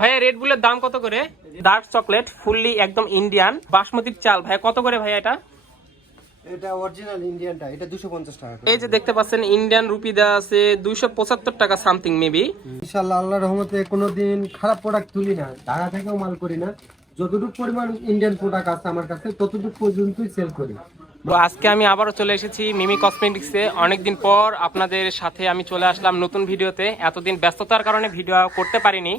ভাইয়া রেড বুলের দাম কত করে? ডার্ক চকলেট ফুললি একদম ইন্ডিয়ান বাসমতির চাল ভাইয়া কত করে ভাইয়া এটা? এটা অরিজিনাল ইন্ডিয়ানটা এটা দুশো পঞ্চাশ টাকা এই যে দেখতে পাচ্ছেন ইন্ডিয়ান রুপি দেওয়া আছে দুইশো পঁচাত্তর টাকা সামথিং মেবি ইনশাল্লাহ আল্লাহর রহমতে কোনোদিন খারাপ প্রোডাক্ট তুলি না। ঢাকা থেকেও মাল করি না। যতটুকু পরিমাণ ইন্ডিয়ান প্রোডাক্ট আছে আমার কাছে ততটুকু পর্যন্তই সেল করি। তো আজকে আমি আবারও চলে এসেছি মিমি কসমেটিক্সে অনেকদিন পর আপনাদের সাথে আমি চলে আসলাম নতুন ভিডিওতে। এতদিন ব্যস্ততার কারণে ভিডিও করতে পারিনি।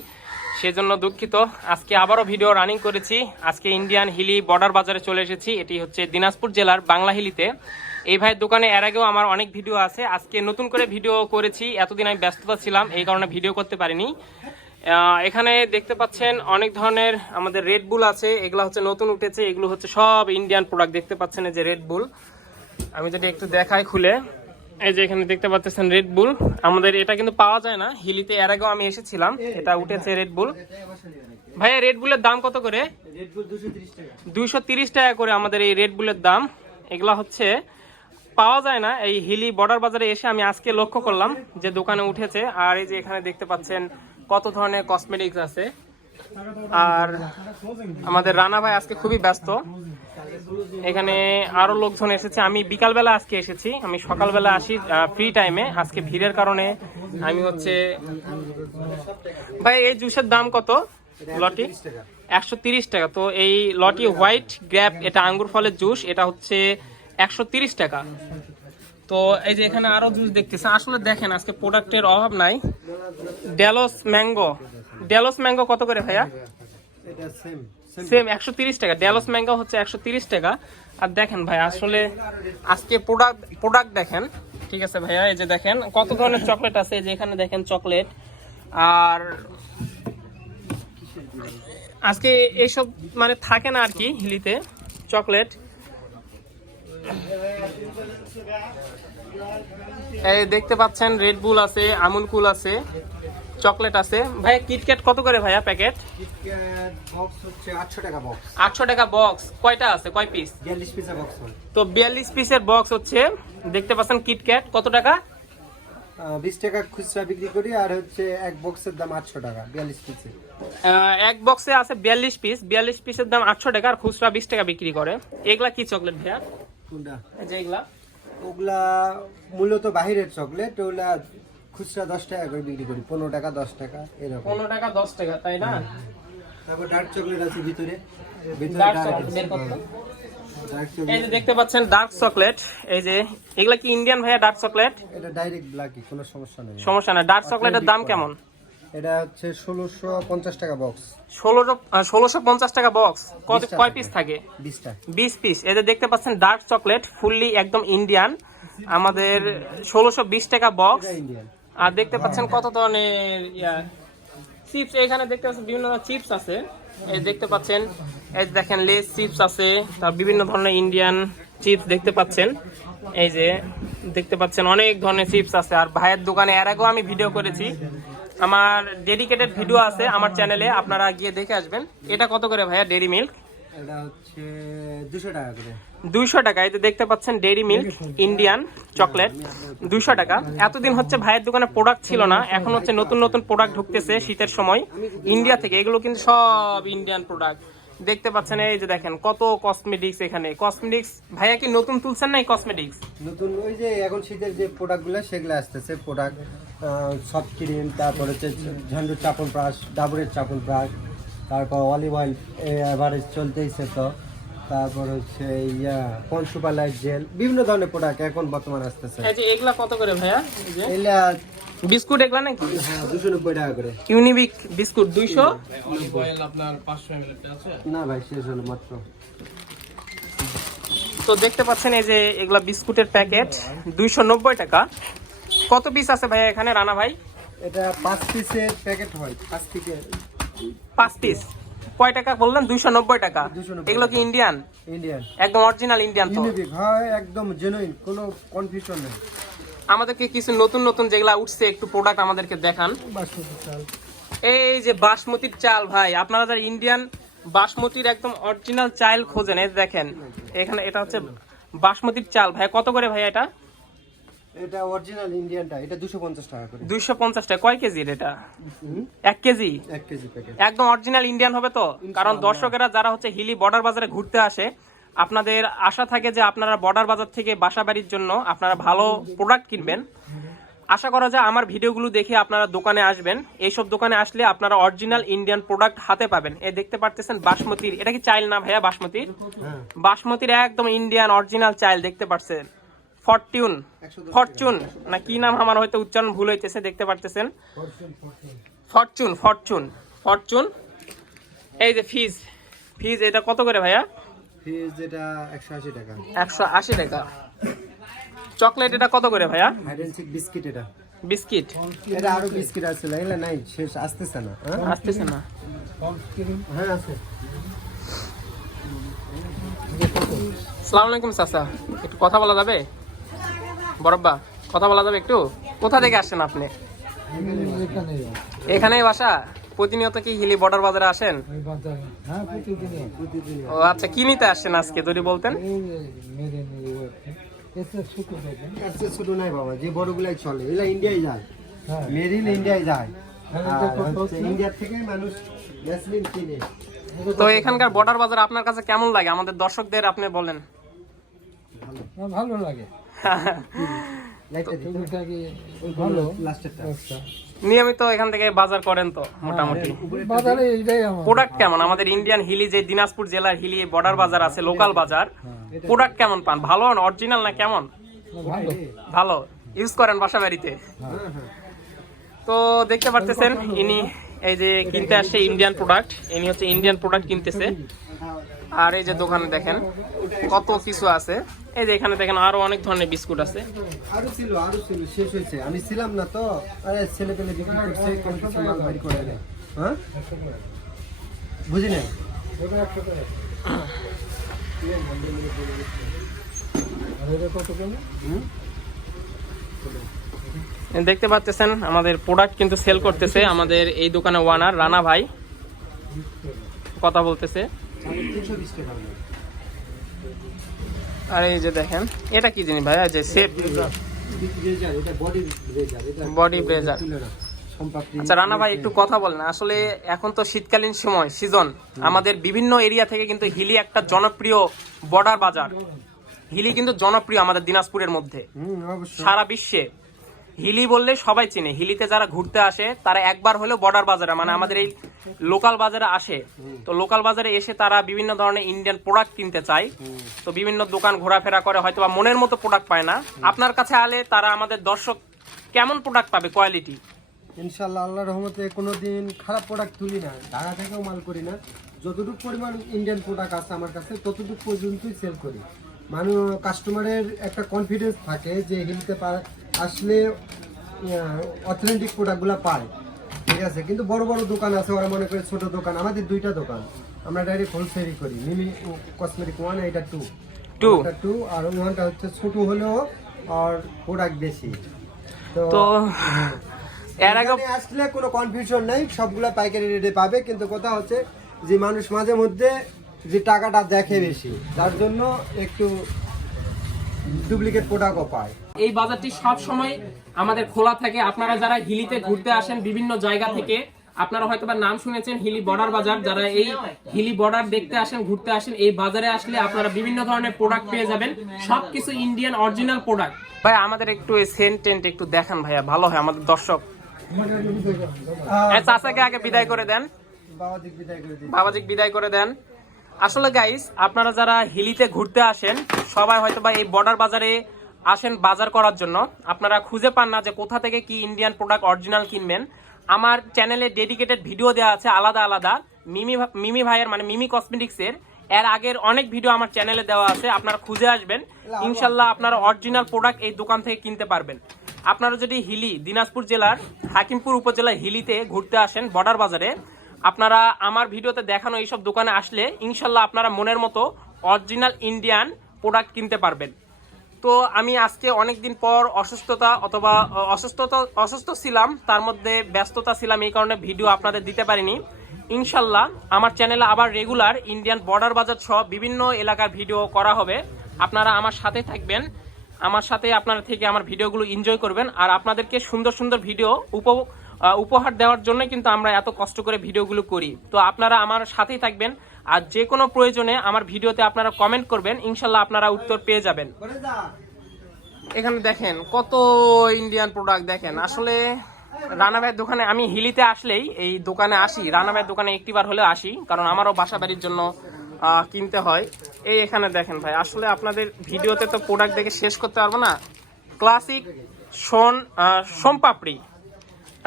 সেজন্য দুঃখিত। আজকে আবারও ভিডিও রানিং করেছি। আজকে ইন্ডিয়ান হিলি বর্ডার বাজারে চলে এসেছি। এটি হচ্ছে দিনাজপুর জেলার বাংলা হিলিতে এই ভাইয়ের দোকানে এর আগেও আমার অনেক ভিডিও আছে। আজকে নতুন করে ভিডিও করেছি। এতদিন আমি ব্যস্ততা ছিলাম, এই কারণে ভিডিও করতে পারিনি। এখানে দেখতে পাচ্ছেন অনেক ধরনের আমাদের রেড বুল আছে। এগুলো হচ্ছে নতুন উঠেছে। এগুলো হচ্ছে সব ইন্ডিয়ান প্রোডাক্ট দেখতে পাচ্ছেন যে রেড বুল আমি যদি একটু দেখাই খুলে। এই যে এখানে দেখতে পাচ্ছেন রেড বুল আমাদের এটা কিন্তু পাওয়া যায় না। হিলিতে এর আগেও আমি এসেছিলাম। এটা উঠেছে রেড বুল ভাইয়া রেড বুলের দাম কত করে? দুইশো তিরিশ টাকা। করে আমাদের এই রেড বুলের দাম। এগুলা হচ্ছে পাওয়া যায় না। এই হিলি বর্ডার বাজারে এসে আমি আজকে লক্ষ্য করলাম যে দোকানে উঠেছে। আর এই যে এখানে দেখতে পাচ্ছেন কত ধরনের কসমেটিক্স আছে। আর আমাদের রানা ভাই আজকে খুবই ব্যস্ত। এখানে আরও লোকজন এসেছে। আমি বিকালবেলা আজকে এসেছি। আমি সকালবেলা আসি ফ্রি টাইমে আজকে ভিড়ের কারণে আমি হচ্ছে ভাই, এই জুসের দাম কত? লটি? একশো টাকা। তো এই লটি হোয়াইট গ্র্যাপ, এটা আঙ্গুর ফলের জুস, এটা হচ্ছে একশো টাকা। তো এই যে এখানে আরও জুস দেখতেছে। আসলে দেখেন, আজকে প্রোডাক্টের অভাব নাই। ডেলোস ম্যাঙ্গো ডেলোস ম্যাঙ্গো কত করে ভাইয়া? সেম একশো তিরিশ টাকা। ম্যাঙ্গো হচ্ছে একশো তিরিশ টাকা। আর দেখেন ভাই আসলে আজকে প্রোডাক্ট প্রোডাক্ট দেখেন। ঠিক আছে ভাইয়া এই যে দেখেন কত ধরনের চকলেট আছে এই যে এখানে দেখেন চকলেট আর আজকে এইসব মানে থাকে না আর কি হিলিতে চকলেট এই দেখতে পাচ্ছেন রেড বুল আছে আমুল কুল আছে। চকলেট আছে। ভাইয়া কিটক্যাট কত করে ভাইয়া প্যাকেট? বক্স হচ্ছে আটশো টাকা বক্স আটশো টাকা বক্স কয়টা আছে? কয় পিস বিয়াল্লিশ পিসের বক্স তো বিয়াল্লিশ পিসের বক্স হচ্ছে দেখতে পাচ্ছেন কিটক্যাট কত টাকা? বিশ টাকা খুচরা বিক্রি করি আর হচ্ছে এক বক্সের দাম আটশো টাকা বিয়াল্লিশ পিসের এক বক্সে আছে পিস বিয়াল্লিশ পিসের দাম আটশো টাকা আর খুচরা বিশ টাকা বিক্রি করে। এগুলা কি চকলেট ভাইয়া? কোনটা? এই যে এগুলা। ওগুলা মূলত বাহিরের চকলেট ওগুলা খুচরা দশ টাকা করে বিক্রি করি পনেরো টাকা দশ টাকা এরকম। পনেরো টাকা দশ টাকা তাই না? তারপর ডার্ক চকলেট আছে ভিতরে। এই যে দেখতে পাচ্ছেন ডার্ক চকলেট এই যে এগুলা কি ইন্ডিয়ান ভাইয়া ডার্ক চকলেট এটা ডাইরেক্ট ব্ল্যাকই কোনো সমস্যা নেই। সমস্যা না ডার্ক চকলেটের দাম কেমন? এটা হচ্ছে ষোলোশো পঞ্চাশ টাকা বক্স ষোলোশো ষোলোশো পঞ্চাশ টাকা বক্স কত কয় পিস থাকে? বিশটা। বিশ পিস এদের দেখতে পাচ্ছেন ডার্ক চকলেট ফুললি একদম ইন্ডিয়ান আমাদের ষোলোশো বিশ টাকা বক্স ইন্ডিয়ান আর দেখতে পাচ্ছেন কত ধরনের, ইয়া চিপস এখানে দেখতে পাচ্ছেন বিভিন্ন ধরনের চিপস আছে। এই দেখতে পাচ্ছেন, এই দেখেন লেস চিপস আছে, তার বিভিন্ন ধরনের ইন্ডিয়ান চিপস দেখতে পাচ্ছেন। এই যে দেখতে পাচ্ছেন অনেক ধরনের চিপস আছে। আর ভাইয়ের দোকানে এর আগেও আমি ভিডিও করেছি। আমার ডেডিকেটেড ভিডিও আছে আমার চ্যানেলে আপনারা গিয়ে দেখে আসবেন। এটা কত করে ভাইয়া? ডেরি মিল্ক এটা দুইশো টাকা। এই যে দেখতে পাচ্ছেন ডেইরি মিল্ক ইন্ডিয়ান চকলেট দুইশো টাকা। এতদিন হচ্ছে ভাইয়ের দোকানে প্রোডাক্ট ছিল না এখন হচ্ছে নতুন নতুন প্রোডাক্ট ঢুকতেছে শীতের সময়। ইন্ডিয়া থেকে এগুলো কিন্তু সব ইন্ডিয়ান প্রোডাক্ট দেখতে পাচ্ছেন এই যে দেখেন কত কসমেটিক্স এখানে। কসমেটিক্স ভাইয়া কি নতুন তুলছেন না কসমেটিক্স নতুন ওই যে এখন শীতের যে প্রোডাক্টগুলো সেগুলো আসতেছে প্রোডাক্ট সফট ক্রিম তারপর হচ্ছে ঝান্ডুর চাপল ব্রাশ ডাবরের চাপল ব্রাশ তারপর অলিভ অয়েল এভারেজ চলতেইছে তো। তারপর হচ্ছে ইয়া পন সুপার লাইট জেল বিভিন্ন ধরনের প্রোডাক্ট এখন বর্তমানে আসতেছে। এই যে এগুলা কত করে ভাইয়া? এই যে? এগুলা বিস্কুট এগুলা নাকি? হ্যাঁ দুশো নব্বই টাকা করে। ইউনিবিক বিস্কুট দুইশো? না ভাই শেষ হলো মাত্র। তো দেখতে পাচ্ছেন এই যে এগুলা বিস্কুটের প্যাকেট দুইশো নব্বই টাকা। কত পিস আছে ভাইয়া এখানে রানা ভাই? এটা পাঁচ পিসের প্যাকেট হয় পাঁচ থেকে পাঁচ পিস কয় টাকা বললেন? দুইশো নব্বই টাকা। এগুলো কি ইন্ডিয়ান ইন্ডিয়ান একদম অরিজিনাল ইন্ডিয়ান তো। একদম জেনুইন কোনো কনফিউশন নেই। আমাদেরকে কিছু নতুন নতুন যেগুলা উঠছে একটু প্রোডাক্ট আমাদেরকে দেখান। এই যে বাসমতির চাল ভাই আপনারা যারা ইন্ডিয়ান বাসমতির একদম অরিজিনাল চাল খোঁজেন এই দেখেন এখানে এটা হচ্ছে বাসমতির চাল। ভাই কত করে ভাই এটা? এটা অরিজিনাল ইন্ডিয়ানটা এটা দুশো পঞ্চাশ টাকা করে। দুইশো পঞ্চাশ টাকা। কয় কেজির এটা? হুম, এক কেজি? এক কেজি প্যাকেট একদম অরিজিনাল ইন্ডিয়ান হবে তো? কারণ দর্শকেরা যারা হচ্ছে হিলি বর্ডার বাজারে ঘুরতে আসে আপনাদের আশা থাকে যে আপনারা বর্ডার বাজার থেকে বাসা বাড়ির জন্য আপনারা ভালো প্রোডাক্ট কিনবেন। আশা করা যায় আমার ভিডিওগুলো দেখে আপনারা দোকানে আসবেন। এইসব দোকানে আসলে আপনারা অরিজিনাল ইন্ডিয়ান প্রোডাক্ট হাতে পাবেন। এই দেখতে পারতেছেন বাসমতির। এটা কি চাইল না ভাইয়া বাসমতির? হ্যাঁ। বাসমতির একদম ইন্ডিয়ান অরিজিনাল চাইল দেখতে পাচ্ছেন ফরটিউন। ফরচুন না কি নাম আমার? হয়তো উচ্চারণ ভুল হইতেছে দেখতে পারতেছেন। ফরচুন ফরচুন ফরচুন এই যে ফিজ। ফিজ এটা কত করে ভাইয়া? ফিজ একশো আশি টাকা। একশো আশি টাকা। চকলেট এটা কত করে ভাইয়া? বিস্কিট এটা। বিস্কিট। এটা আরও বিস্কিট আছে এগুলো নাই শেষ আসতেছে না হ্যাঁ? আসতেছে না। হ্যাঁ আছে। সালাম আলাইকুম চাচা। একটু কথা বলা যাবে? বরব্বা, কথা বলা যাবে একটু? কোথা থেকে আসছেন আপনি? এখানেই বাসা? প্রতিনিয়ত কি হিলি বর্ডার বাজারে আসেন? ও আচ্ছা কি নিতে আসছেন আজকে, যদি বলতেন? তো এখানকার বর্ডার বাজার আপনার কাছে কেমন লাগে? আমাদের দর্শকদের আপনি বলেন। ভালো লাগে। আচ্ছা। নিয়মিত এখান থেকে বাজার করেন তো মোটামুটি। বাজারে এইটাই আমার। প্রোডাক্ট কেমন? আমাদের ইন্ডিয়ান হিলি যে দিনাজপুর জেলার হিলি বর্ডার বাজার আছে লোকাল বাজার প্রোডাক্ট কেমন পান? ভালো অরিজিনাল না কেমন? ভালো। ভালো। ইউজ করেন বাসা বাড়িতে। হ্যাঁ হ্যাঁ। তো দেখতে পারতেছেন ইনি এই যে কিনতে আসছে ইন্ডিয়ান প্রোডাক্ট ইনি হচ্ছে ইন্ডিয়ান প্রোডাক্ট কিনতেছে। আর এই যে দোকানে দেখেন, কত কিছু আছে। এই যে এখানে দেখেন আরও অনেক ধরনের বিস্কুট আছে। আরও ছিল আরও ছিল, শেষ হয়েছে। আমি ছিলাম না তো, আরে ছেলে পেলে বিক্রি করছে, কোন কিছু মাল বাড়ি করে হ্যাঁ? বুঝি এটা কত কেমন হুম? দেখতে পাচ্ছেন আমাদের প্রোডাক্ট কিন্তু সেল করতেছে আমাদের এই দোকানে ওয়ানার রানা ভাই। কথা বলতেছে। আর এই যে দেখেন এটা কি জিনিস ভাই? যে সেফ বডি ব্লেজার। আচ্ছা রানা ভাই একটু কথা বলেন। আসলে এখন তো শীতকালীন সময় সিজন আমাদের বিভিন্ন এরিয়া থেকে কিন্তু হিলি একটা জনপ্রিয় বর্ডার বাজার। হিলি কিন্তু জনপ্রিয় আমাদের দিনাজপুরের মধ্যে। সারা বিশ্বে। হিলি বললে সবাই চিনে। হিলিতে যারা ঘুরতে আসে, তারা একবার হলেও বর্ডার বাজারে মানে আমাদের এই লোকাল বাজারে আসে। তো লোকাল বাজারে এসে তারা বিভিন্ন ধরনের ইন্ডিয়ান প্রোডাক্ট কিনতে চায়। তো বিভিন্ন দোকান ঘোরাফেরা করে হয়তো বা মনের মতো প্রোডাক্ট পায় না। আপনার কাছে আলে তারা আমাদের দর্শক কেমন প্রোডাক্ট পাবে কোয়ালিটি ইনশাল্লাহ আল্লাহ রহমতে কোনোদিন খারাপ প্রোডাক্ট তুলি না। ঢাকা থেকেও মাল করি না। যতটুকু পরিমাণ ইন্ডিয়ান প্রোডাক্ট আছে আমার কাছে, ততটুকু পর্যন্তই সেল করি। মানুষ কাস্টমারের একটা কনফিডেন্স থাকে যে হিলতে আসলে অথেন্টিক প্রোডাক্টগুলো পায়। ঠিক আছে? কিন্তু বড় বড় দোকান আছে ওরা মনে করে ছোট দোকান। আমাদের দুইটা দোকান। আমরা ডাইরেক্ট হোলসেলই করি। মিমি কসমেটিক ওয়ান এটা টু Two। টু আর ওয়ানটা হচ্ছে ছোট হলেও আর প্রোডাক্ট বেশি। তো এর আগে আসলে কোনো কনফিউশন নেই সবগুলা পাইকারি রেটে পাবে। কিন্তু কথা হচ্ছে যে মানুষ মাঝে মধ্যে যে টাকাটা দেখে বেশি তার জন্য একটু ডুপ্লিকেট প্রোডাক্টও পায়। এই বাজারটি সব সময় আমাদের খোলা থাকে। আপনারা যারা হিলিতে ঘুরতে আসেন বিভিন্ন জায়গা থেকে আপনারা হয়তো বা নাম শুনেছেন হিলি বর্ডার বাজার। যারা এই হিলি বর্ডার দেখতে আসেন ঘুরতে আসেন এই বাজারে আসলে আপনারা বিভিন্ন ধরনের প্রোডাক্ট পেয়ে যাবেন। সবকিছু ইন্ডিয়ান অরিজিনাল প্রোডাক্ট ভাই আমাদের একটু এই সেন্ট টেন্ট একটু দেখান ভাইয়া ভালো হয় আমাদের দর্শক। চাচাকে আগে বিদায় করে দেন। বাবাজিক বিদায় করে দেন। আসলে গাইস আপনারা যারা হিলিতে ঘুরতে আসেন সবাই হয়তো বা এই বর্ডার বাজারে আসেন বাজার করার জন্য। আপনারা খুঁজে পান না যে কোথা থেকে কি ইন্ডিয়ান প্রোডাক্ট অরিজিনাল কিনবেন। আমার চ্যানেলে ডেডিকেটেড ভিডিও দেওয়া আছে আলাদা আলাদা। মিমি মিমি ভাইয়ের মানে মিমি কসমেটিক্সের এর। আগের অনেক ভিডিও আমার চ্যানেলে দেওয়া আছে আপনারা খুঁজে আসবেন। ইনশাল্লাহ আপনারা অরিজিনাল প্রোডাক্ট এই দোকান থেকে কিনতে পারবেন। আপনারা যদি হিলি দিনাজপুর জেলার হাকিমপুর উপজেলার হিলিতে ঘুরতে আসেন বর্ডার বাজারে আপনারা আমার ভিডিওতে দেখানো এইসব দোকানে আসলে ইনশাল্লাহ আপনারা মনের মতো অরিজিনাল ইন্ডিয়ান প্রোডাক্ট কিনতে পারবেন। তো আমি আজকে অনেক দিন পর অসুস্থতা অথবা অসুস্থতা অসুস্থ ছিলাম তার মধ্যে ব্যস্ততা ছিলাম এই কারণে ভিডিও আপনাদের দিতে পারিনি। ইনশাল্লাহ আমার চ্যানেলে আবার রেগুলার ইন্ডিয়ান বর্ডার বাজার সহ বিভিন্ন এলাকার ভিডিও করা হবে। আপনারা আমার সাথে থাকবেন আমার সাথে আপনারা থেকে আমার ভিডিওগুলো এনজয় করবেন আর আপনাদেরকে সুন্দর সুন্দর ভিডিও উপ আহ, উপহার দেওয়ার জন্য কিন্তু আমরা এত কষ্ট করে ভিডিওগুলো করি। তো আপনারা আমার সাথেই থাকবেন। আর যে কোনো প্রয়োজনে আমার ভিডিওতে আপনারা কমেন্ট করবেন। ইনশাল্লাহ আপনারা উত্তর পেয়ে যাবেন। এখানে দেখেন, কত ইন্ডিয়ান প্রোডাক্ট দেখেন। আসলে রানা ভাইয়ের দোকানে আমি হিলিতে আসলেই এই দোকানে আসি। রানা ভাইয়ের দোকানে একটিবার হলেও আসি, কারণ আমারও বাসা বাড়ির জন্য কিনতে হয়। এই এখানে দেখেন ভাই, আসলে আপনাদের ভিডিওতে তো প্রোডাক্ট দেখে শেষ করতে পারব না। ক্লাসিক সোন সোমপাপড়ি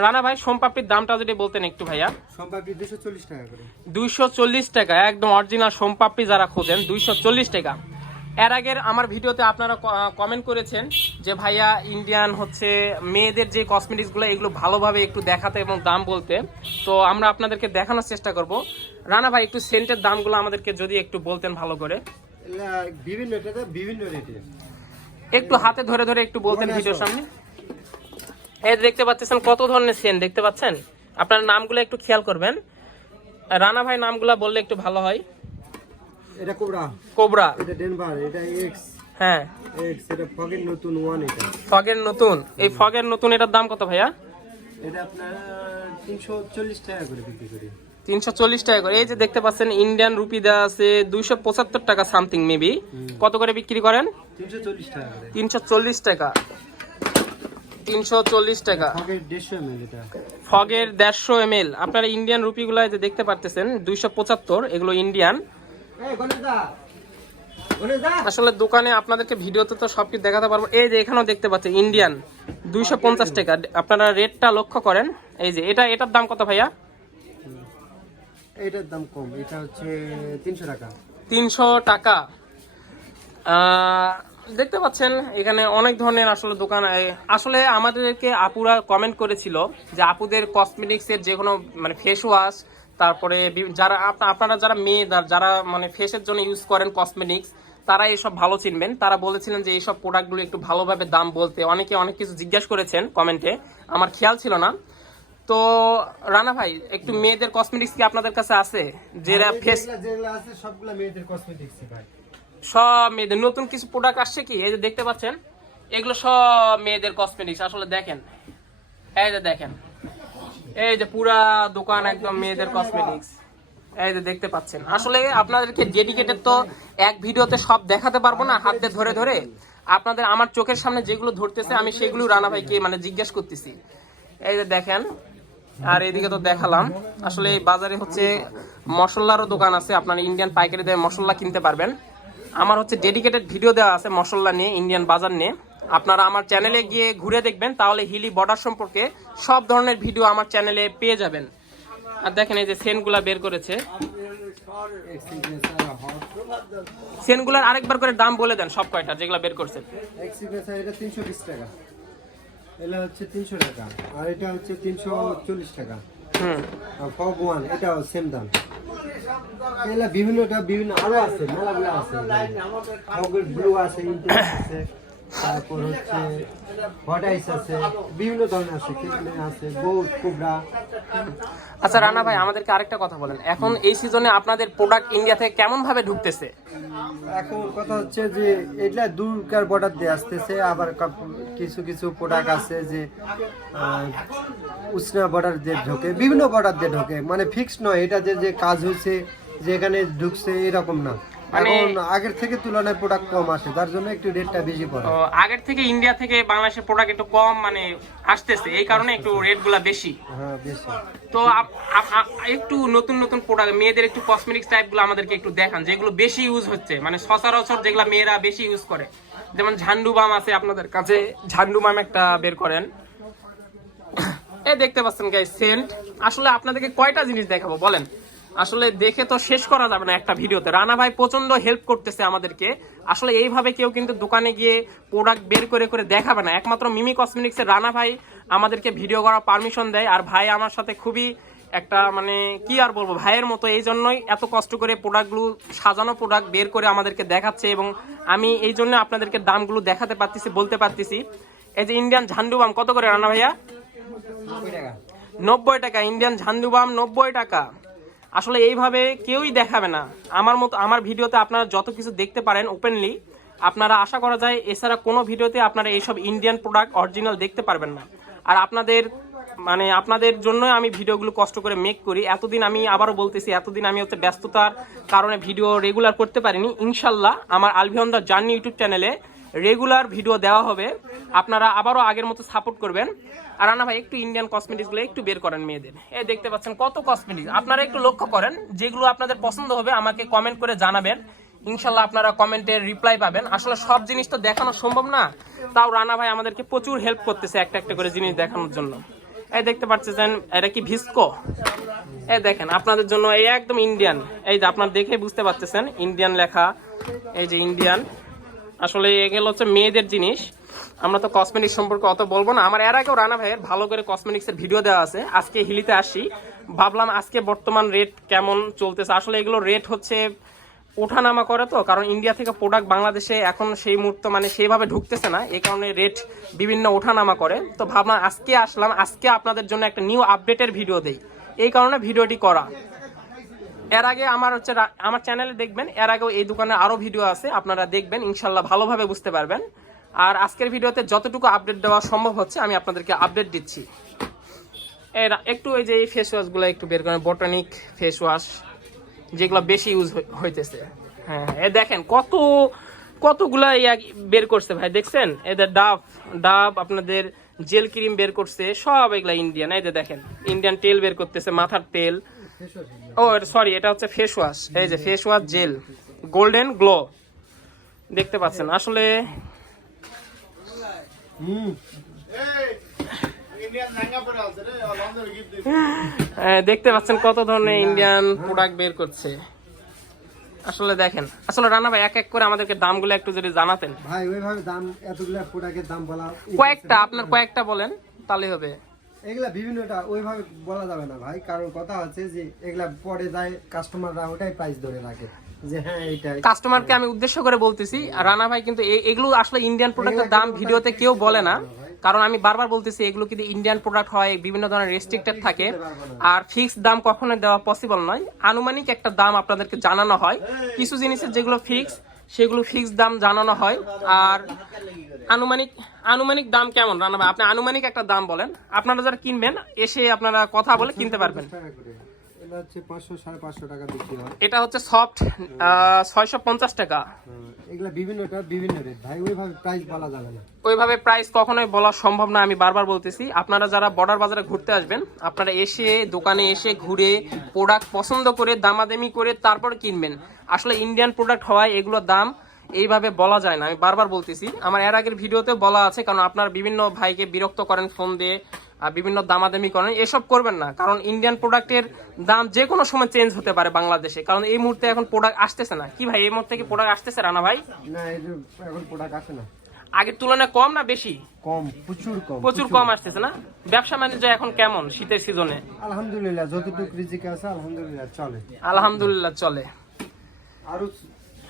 রানা ভাই সোমপাপড়ির দামটা যদি বলতেন একটু ভাইয়া। সম্পাপি দুশো টাকা করে। দুইশো চল্লিশ টাকা একদম অরিজিনাল সোমপাপড়ি যারা খোঁজেন দুইশো চল্লিশ টাকা। এর আগের আমার ভিডিওতে আপনারা কমেন্ট করেছেন যে ভাইয়া ইন্ডিয়ান হচ্ছে মেয়েদের যে কসমেটিক্সগুলো এগুলো ভালোভাবে একটু দেখাতে এবং দাম বলতে। তো আমরা আপনাদেরকে দেখানোর চেষ্টা করব। রানা ভাই একটু সেন্টের দামগুলো আমাদেরকে যদি একটু বলতেন ভালো করে। বিভিন্ন বিভিন্ন রেটে। একটু হাতে ধরে ধরে একটু বলতেন ভিডিওর সামনে। এই দেখতে পাচ্ছেন কত ধরনের সেন দেখতে পাচ্ছেন? আপনার নামগুলো একটু খেয়াল করবেন। রানা ভাই নামগুলো বললে একটু ভালো হয়। এটা কোবরা। কোবরা। এটা ডেনভার এটা এক্স। হ্যাঁ। এক্স এটা ফগের নতুন ওয়ান এটা। ফগের নতুন। এই ফগের নতুন এটার দাম কত ভাইয়া? এটা আপনার তিনশো চল্লিশ টাকা করে বিক্রি করি। টাকা করে। এই যে দেখতে পাচ্ছেন ইন্ডিয়ান রুপি দেওয়া আছে দুইশো পঁচাত্তর টাকা সামথিং মেবি। কত করে বিক্রি করেন? তিনশো চল্লিশ টাকা করে। তিনশো চল্লিশ টাকা। তিনশো চল্লিশ টাকা। ফগের দেড়শো এম এল আপনারা ইন্ডিয়ান রুপিগুলো যে দেখতে পারতেছেন দুইশো পঁচাত্তর এগুলো ইন্ডিয়ান আসলে দোকানে আপনাদেরকে ভিডিওতে তো সব কিছু দেখাতে পারব। এই যে এখানেও দেখতে পাচ্ছেন ইন্ডিয়ান দুইশো পঞ্চাশ টাকা। আপনারা রেটটা লক্ষ্য করেন। এই যে এটা এটার দাম কত ভাইয়া? এটার দাম কম এটা হচ্ছে তিনশো টাকা। তিনশো টাকা। দেখতে পাচ্ছেন এখানে অনেক ধরনের আসলে দোকান আসলে আমাদেরকে আপুরা কমেন্ট করেছিল যে আপুদের কসমেটিক্স এর যে কোনো মানে ফেস ওয়াশ তারপরে যারা আপ- আপনারা যারা মেয়ে যারা- মানে ফেসের জন্য ইউজ করেন কসমেটিক্স তারা এসব ভালো চিনবেন। তারা বলেছিলেন যে এইসব প্রোডাক্টগুলো একটু ভালোভাবে দাম বলতে। অনেকে অনেক কিছু জিজ্ঞাসা করেছেন কমেন্টে আমার খেয়াল ছিল না। তো রানা ভাই একটু মেয়েদের কসমেটিক্স কি আপনাদের কাছে আছে? যেটা ফেস যেগুলা আছে সবগুলা মেয়েদের কসমেটিক্স ভাই। সব মেয়েদের। নতুন কিছু প্রোডাক্ট আসছে কি? এই যে দেখতে পাচ্ছেন, এগুলো সব মেয়েদের কসমেটিক্স আসলে দেখেন, এই যে দেখেন, এই যে পুরা দোকান একদম মেয়েদের কসমেটিক্স এই যে দেখতে পাচ্ছেন। আসলে আপনাদেরকে ডেডিকেটেড তো এক ভিডিওতে সব দেখাতে পারব না, হাতে ধরে ধরে। আপনাদের আমার চোখের সামনে যেগুলো ধরতেছে, আমি সেগুলো রানা ভাইকে মানে জিজ্ঞেস করতেছি। এই যে দেখেন, আর এদিকে তো দেখালাম। আসলে বাজারে হচ্ছে মশলারও দোকান আছে, আপনারা ইন্ডিয়ান পাইকারি দিয়ে মশলা কিনতে পারবেন। আমার হচ্ছে ডেডিকেটেড ভিডিও দেওয়া আছে মশলা নিয়ে ইন্ডিয়ান বাজার নিয়ে। আপনারা আমার চ্যানেলে গিয়ে ঘুরে দেখবেন, তাহলে হিলি বর্ডার সম্পর্কে সব ধরনের ভিডিও আমার চ্যানেলে পেয়ে যাবেন। আর দেখেন এই যে সেন্টগুলা বের করেছে। সেন্টগুলার আরেকবার করে দাম বলে দেন সব কয়টা, যেগুলা বের করছেন টাকা। এটা হচ্ছে তিনশো টাকা। আর এটা হচ্ছে তিনশো চল্লিশ টাকা। আর ফগ ওয়ান এটাও সেম দাম। এগুলা বিভিন্নটা, বিভিন্ন আরও আছে, মেলাগুলো আছে। ব্লু আছে ইন্টারেস্ট আছে। তারপর হচ্ছে হট আছে বিভিন্ন ধরনের আছে কিনে আছে গোল কোবরা আচ্ছা রানা ভাই আমাদেরকে আরেকটা কথা বলেন। এখন এই সিজনে আপনাদের প্রোডাক্ট ইন্ডিয়া থেকে কেমন ভাবে ঢুকতেছে? এখন কথা হচ্ছে যে এগুলা দূরকার বর্ডার দিয়ে আসতেছে আবার কিছু কিছু প্রোডাক্ট আছে যে উষ্ণা বর্ডার দিয়ে ঢোকে বিভিন্ন বর্ডার দিয়ে ঢোকে। মানে ফিক্স নয় এটা যে যে কাজ হয়েছে যে এখানে ঢুকছে এরকম না। এখন আগের থেকে তুলনায় প্রোডাক্ট কম আসে তার জন্য একটু রেটটা বেশি পড়ে। আগের থেকে ইন্ডিয়া থেকে বাংলাদেশের প্রোডাক্ট একটু কম মানে আসতেছে। এই কারণে একটু রেটগুলা বেশি। হ্যাঁ বেশি। তো একটু নতুন নতুন প্রোডাক্ট মেয়েদের একটু কসমেটিক্স টাইপগুলো আমাদেরকে একটু দেখান যেগুলো বেশি ইউজ হচ্ছে। মানে সচরাচর যেগুলো মেয়েরা বেশি ইউজ করে। যেমন ঝান্ডু বাম আছে আপনাদের কাছে। ঝান্ডু বাম একটা বের করেন। এই দেখতে পাচ্ছেন গাই সেন্ট আসলে আপনাদেরকে কয়টা জিনিস দেখাবো বলেন। আসলে দেখে তো শেষ করা যাবে না একটা ভিডিওতে। রানা ভাই প্রচণ্ড হেল্প করতেছে আমাদেরকে। আসলে এইভাবে কেউ কিন্তু দোকানে গিয়ে প্রোডাক্ট বের করে করে দেখাবে না। একমাত্র মিমি কসমেটিক্স এর রানা ভাই আমাদেরকে ভিডিও করার পারমিশন দেয়। আর ভাই আমার সাথে খুবই একটা মানে কি আর বলব ভাইয়ের মতো। এই জন্যই এত কষ্ট করে প্রোডাক্টগুলো সাজানো প্রোডাক্ট বের করে আমাদেরকে দেখাচ্ছে এবং আমি এই জন্য আপনাদেরকে দামগুলো দেখাতে পারতেছি বলতে পারতেছি। এই যে ইন্ডিয়ান ঝান্ডুবাম কত করে রানা ভাইয়া? নব্বই টাকা। ইন্ডিয়ান ঝান্ডুবাম নব্বই টাকা। আসলে এইভাবে কেউই দেখাবে না। আমার মতো আমার ভিডিওতে আপনারা যত কিছু দেখতে পারেন ওপেনলি আপনারা আশা করা যায় এছাড়া কোনো ভিডিওতে আপনারা এইসব ইন্ডিয়ান প্রোডাক্ট অরিজিনাল দেখতে পারবেন না। আর আপনাদের মানে আপনাদের জন্য আমি ভিডিওগুলো কষ্ট করে মেক করি। এতদিন আমি আবারও বলতেছি, এতদিন আমি হচ্ছে ব্যস্ততার কারণে ভিডিও রেগুলার করতে পারিনি। ইনশাল্লাহ আমার আলভিয়ন দ্য জার্নি ইউটিউব চ্যানেলে রেগুলার ভিডিও দেওয়া হবে। আপনারা আবারও আগের মতো সাপোর্ট করবেন। আর রানা ভাই, একটু ইন্ডিয়ান কসমেটিক্সগুলো একটু বের করেন মেয়েদের। এই দেখতে পাচ্ছেন কত কসমেটিক্স আপনারা একটু লক্ষ্য করেন, যেগুলো আপনাদের পছন্দ হবে, আমাকে কমেন্ট করে জানাবেন। ইনশাল্লাহ আপনারা কমেন্টের রিপ্লাই পাবেন। আসলে সব জিনিস তো দেখানো সম্ভব না। তাও রানা ভাই আমাদেরকে প্রচুর হেল্প করতেছে একটা একটা করে জিনিস দেখানোর জন্য। এই দেখতে পাচ্ছেন, এটা কি ভিস্কো এই দেখেন, আপনাদের জন্য এই একদম ইন্ডিয়ান এই যে আপনার দেখে বুঝতে পারতেছেন ইন্ডিয়ান লেখা, এই যে ইন্ডিয়ান আসলে এগুলো হচ্ছে মেয়েদের জিনিস। আমরা তো কসমেটিক্স সম্পর্কে অত বলব না। আমার এর আগেও রানা ভাইয়ের ভালো করে কসমেটিক্স এর ভিডিও দেওয়া আছে। আজকে হিলিতে আসি। ভাবলাম আজকে বর্তমান রেট কেমন চলতেছে? আসলে এগুলো রেট হচ্ছে ওঠানামা করে তো, কারণ ইন্ডিয়া থেকে প্রোডাক্ট বাংলাদেশে এখন সেই মুহূর্ত মানে সেইভাবে ঢুকতেছে না। এই কারণে রেট বিভিন্ন ওঠানামা করে। তো ভাবলাম আজকে আসলাম। আজকে আপনাদের জন্য একটা নিউ আপডেটের ভিডিও দেই। এই কারণে ভিডিওটি করা। এর আগে আমার হচ্ছে আমার চ্যানেলে দেখবেন, এর আগেও এই দোকানে আরও ভিডিও আছে, আপনারা দেখবেন, ইনশাল্লাহ ভালোভাবে বুঝতে পারবেন। আর আজকের ভিডিওতে যতটুকু আপডেট দেওয়া সম্ভব হচ্ছে, আমি আপনাদেরকে আপডেট দিচ্ছি। এর একটু ওই যে এই ফেস ওয়াশগুলো একটু বের করেন বটানিক ফেস ওয়াশ যেগুলো বেশি ইউজ হইতেছে। হ্যাঁ এ দেখেন কত, কতগুলা বের করছে ভাই, দেখছেন? এদের ডাব ডাব আপনাদের জেল ক্রিম বের করছে, সব এগুলা ইন্ডিয়ান এদের দেখেন ইন্ডিয়ান তেল বের করতেছে, মাথার তেল। ও সরি এটা হচ্ছে ফেস ওয়াশ এই যে face wash gel golden glow দেখতে পাচ্ছেন। আসলে হুম দেখতে পাচ্ছেন কত ধরনের ইন্ডিয়ান প্রোডাক্ট বের করছে। আসলে দেখেন। আসলে রানা ভাই এক এক করে আমাদেরকে দামগুলো একটু যদি জানাতেন। ভাই ওইভাবে দাম এতগুলা প্রোডাক্টের দাম বলা কয়েকটা আপনার কয়েকটা বলেন তাহলে হবে। এগুলা বিভিন্নটা ওইভাবে বলা যাবে না ভাই। কারণ কথা হচ্ছে যে এগুলা পরে যায় কাস্টমাররা ওটাই প্রাইস ধরে রাখে। যে হ্যাঁ কাস্টমারকে আমি উদ্দেশ্য করে বলতেছি রানা ভাই কিন্তু এগুলো আসলে ইন্ডিয়ান প্রোডাক্টের দাম ভিডিওতে কেউ বলে না। কারণ আমি বারবার বলতেছি এগুলো কিন্তু ইন্ডিয়ান প্রোডাক্ট হয় বিভিন্ন ধরনের রেস্ট্রিক্টেড থাকে। আর ফিক্সড দাম কখনো দেওয়া পসিবল নয়। আনুমানিক একটা দাম আপনাদেরকে জানানো হয়। কিছু জিনিসের যেগুলো ফিক্স সেগুলো ফিক্স দাম জানানো হয়। আর আনুমানিক আনুমানিক দাম কেমন রানা ভাই? আপনি আনুমানিক একটা দাম বলেন। আপনারা যারা কিনবেন এসে আপনারা কথা বলে কিনতে পারবেন। এটা হচ্ছে সফট ছয়শো পঞ্চাশ টাকা। হ্যাঁ, এগুলা বিভিন্নটা বিভিন্ন রেট ভাই ওইভাবে প্রাইস বলা যাবে না। ওইভাবে প্রাইস কখনোই বলা সম্ভব না আমি বারবার বলতেছি। আপনারা যারা বর্ডার বাজারে ঘুরতে আসবেন আপনারা এসে দোকানে এসে ঘুরে প্রোডাক্ট পছন্দ করে দামাদামি করে তারপর কিনবেন। আসলে ইন্ডিয়ান প্রোডাক্ট হওয়ায় এগুলোর দাম এইভাবে বলা যায় না। আমি বারবার বলতেছি আমার এর আগের ভিডিওতে বলা আছে কারণ আপনার বিভিন্ন ভাইকে বিরক্ত করেন ফোন দিয়ে আর বিভিন্ন দামাদামি করেন এসব করবেন না কারণ ইন্ডিয়ান প্রোডাক্টের দাম যে কোনো সময় চেঞ্জ হতে পারে বাংলাদেশে কারণ এই মুহূর্তে এখন প্রোডাক্ট আসতেছে না। কি ভাই এই মুহূর্তে কি প্রোডাক্ট আসতেছে রানা ভাই? না এখন প্রোডাক্ট আসে না। আগের তুলনায় কম না বেশি? কম প্রচুর কম প্রচুর কম আসতেছে না? ব্যবসা বাণিজ্য এখন কেমন শীতের সিজনে আলহামদুলিল্লাহ যতটুকু রিজিকে আছে আলহামদুলিল্লাহ চলে। আলহামদুলিল্লাহ চলে। আরও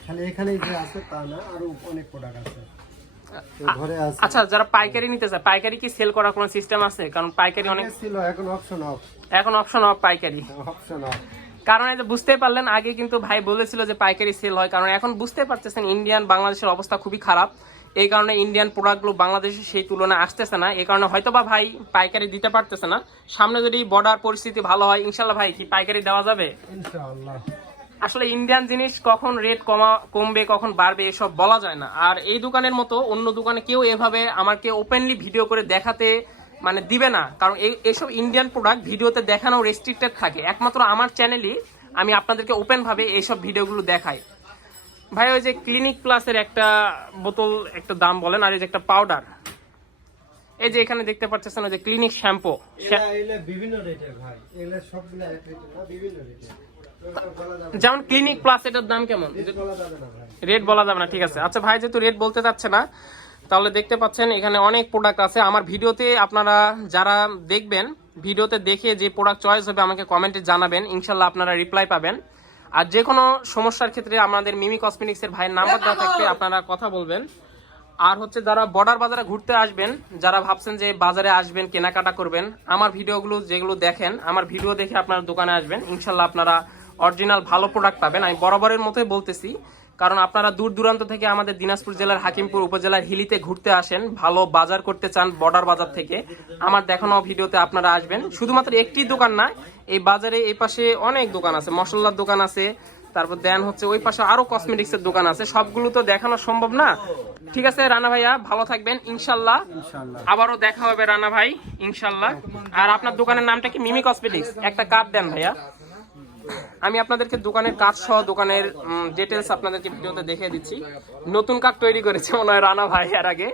খালি এখানেই যে আছে তা না আরও অনেক প্রোডাক্ট আছে। ঘরে আছে। আচ্ছা যারা পাইকারি নিতে চায় পাইকারি কি সেল করার কোনো সিস্টেম আছে? কারণ পাইকারি অনেক ছিল এখন অপশন অফ এখন অপশন অফ পাইকারি। অপশন অফ কারণ যে বুঝতে পারলেন আগে কিন্তু ভাই বলেছিল যে পাইকারি সেল হয় কারণ এখন বুঝতে পারতেছেন ইন্ডিয়ান বাংলাদেশের অবস্থা খুবই খারাপ। এই কারণে ইন্ডিয়ান প্রোডাক্টগুলো বাংলাদেশে সেই তুলনায় আসতেছে না। এই কারণে হয়তো বা ভাই পাইকারি দিতে পারতেছে না। সামনে যদি বর্ডার পরিস্থিতি ভালো হয় ইনশাল্লাহ ভাই কি পাইকারি দেওয়া যাবে? ইনশাআল্লাহ। আসলে ইন্ডিয়ান জিনিস কখন রেট কমা, কমবে, কখন বাড়বে, এসব বলা যায় না। আর এই দোকানের মতো অন্য দোকানে কেউ এভাবে আমাকে ওপেনলি ভিডিও করে দেখাতে মানে দিবে না। কারণ এই এসব ইন্ডিয়ান প্রোডাক্ট ভিডিওতে দেখানো রেস্ট্রিক্টেড থাকে। একমাত্র আমার চ্যানেলই আমি আপনাদেরকে ওপেন ভাবে এইসব ভিডিওগুলো দেখাই। ভাই, ওই যে ক্লিনিক প্লাসের একটা বোতল, একটা দাম বলেন, আর এই যে একটা পাউডার এই যে এখানে দেখতে পাচ্ছেন ওই যে ক্লিনিক শ্যাম্পু বিভিন্ন রেটের ভাই। এগুলা সবগুলা বিভিন্ন রেটের যেমন ক্লিনিক প্লাস এটার দাম কেমন? রেট বলা যাবে না ঠিক আছে। আচ্ছা ভাই যেহেতু রেট বলতে চাচ্ছে না তাহলে দেখতে পাচ্ছেন এখানে অনেক প্রোডাক্ট আছে। আমার ভিডিওতে আপনারা যারা দেখবেন ভিডিওতে দেখে যে প্রোডাক্ট চয়েস হবে আমাকে কমেন্টে জানাবেন। ইনশাল্লাহ আপনারা রিপ্লাই পাবেন। আর যে কোনো সমস্যার ক্ষেত্রে আমাদের মিমি কসমেটিক্সের ভাইয়ের নাম্বার দেওয়া থাকবে আপনারা কথা বলবেন। আর হচ্ছে যারা বর্ডার বাজারে ঘুরতে আসবেন যারা ভাবছেন যে বাজারে আসবেন কেনাকাটা করবেন আমার ভিডিওগুলো যেগুলো দেখেন আমার ভিডিও দেখে আপনারা দোকানে আসবেন। ইনশাল্লাহ আপনারা অরিজিনাল ভালো প্রোডাক্ট পাবেন। আমি বরাবরের মতোই বলতেছি কারণ আপনারা দূর দূরান্ত থেকে আমাদের দিনাজপুর জেলার হাকিমপুর উপজেলার হিলিতে ঘুরতে আসেন ভালো বাজার করতে চান বর্ডার বাজার থেকে আমার দেখানো ভিডিওতে আপনারা আসবেন। শুধুমাত্র একটি দোকান না এই বাজারে এই পাশে অনেক দোকান আছে মশলার দোকান আছে তারপর দেন হচ্ছে ওই পাশে আরও কসমেটিক্সের দোকান আছে সবগুলো তো দেখানো সম্ভব না। ঠিক আছে রানা ভাইয়া ভালো থাকবেন ইনশাল্লাহ। ইনশাল্লাহ। আবারও দেখা হবে রানা ভাই ইনশাল্লাহ। আর আপনার দোকানের নামটা কি? মিমি কসমেটিক্স একটা কাপ দেন ভাইয়া। আমি আপনাদেরকে দোকানের কাজ সহ দোকানের ডিটেলস আপনাদেরকে ভিডিওতে দেখিয়ে দিচ্ছি। নতুন কার্ড তৈরি করেছে মনে হয় রানা ভাই এর আগে।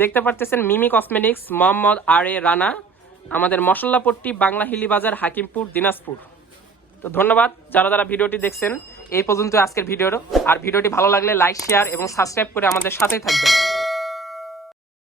দেখতে পারতেছেন মিমি কসমেটিক্স, মোহাম্মদ আর এ রানা, আমাদের মশলাপট্টি, বাংলা হিলি বাজার হাকিমপুর, দিনাজপুর। তো ধন্যবাদ যারা যারা ভিডিওটি দেখছেন। এই পর্যন্ত আজকের ভিডিওর। আর ভিডিওটি ভালো লাগলে লাইক শেয়ার এবং সাবস্ক্রাইব করে আমাদের সাথেই থাকবেন।